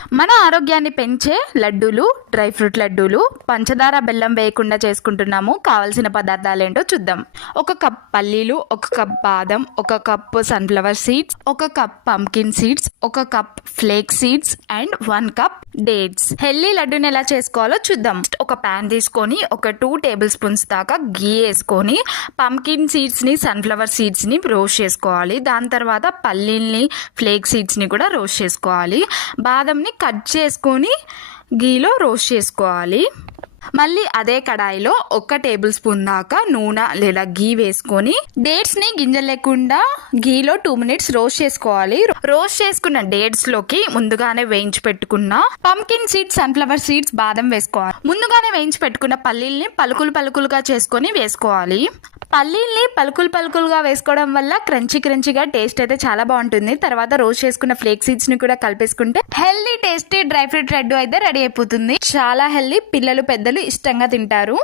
మన ఆరోగ్యాన్ని పెంచే లడ్డూలు, డ్రై ఫ్రూట్ లడ్డూలు పంచదార బెల్లం వేయకుండా చేసుకుంటున్నాము. కావలసిన పదార్థాలు ఏంటో చూద్దాం. 1 కప్ పల్లీలు, 1 కప్ బాదం, 1 cup sunflower seeds, 1 cup pumpkin seeds, 1 cup flax seeds and 1 cup dates. Healthy లడ్డూని ఎలా చేసుకోవాలో చూద్దాం. ఒక ప్యాన్ తీసుకొని ఒక 2 టేబుల్ స్పూన్స్ దాకా గీ వేసుకొని పంకిన్ సీడ్స్ ని, సన్ఫ్లవర్ సీడ్స్ ని రోస్ట్ చేసుకోవాలి. దాని తర్వాత పల్లీల్ని, ఫ్లేక్ సీడ్స్ ని కూడా రోస్ట్ చేసుకోవాలి. బాదంని కట్ చేసుకొని గీలో రోస్ట్ చేసుకోవాలి. మళ్ళీ అదే కడాయిలో 1 టేబుల్ స్పూన్ దాకా నూనె లేదా గీ వేసుకొని డేట్స్ ని గింజలు లేకుండా గీలో 2 మినిట్స్ రోస్ట్ చేసుకోవాలి. రోస్ట్ చేసుకున్న డేట్స్ లోకి ముందుగానే వేయించి పెట్టుకున్న పంకిన్ సీడ్స్, సన్ఫ్లవర్ సీడ్స్, బాదం వేసుకోవాలి. ముందుగానే వేయించి పెట్టుకున్న పల్లీల్ని పలుకులుగా చేసుకొని వేసుకోవాలి. పల్లీల్ని పలుకులుగా వేసుకోవడం వల్ల క్రంచీగా టేస్ట్ అయితే చాలా బాగుంటుంది. తర్వాత రోస్ట్ చేసుకున్న ఫ్లేక్ సీడ్స్ ని కూడా కలిపేసుకుంటే healthy tasty dry fruit laddu అయితే రెడీ అయిపోతుంది. చాలా హెల్దీ, పిల్లలు పెద్దలు ఇష్టంగా తింటారు.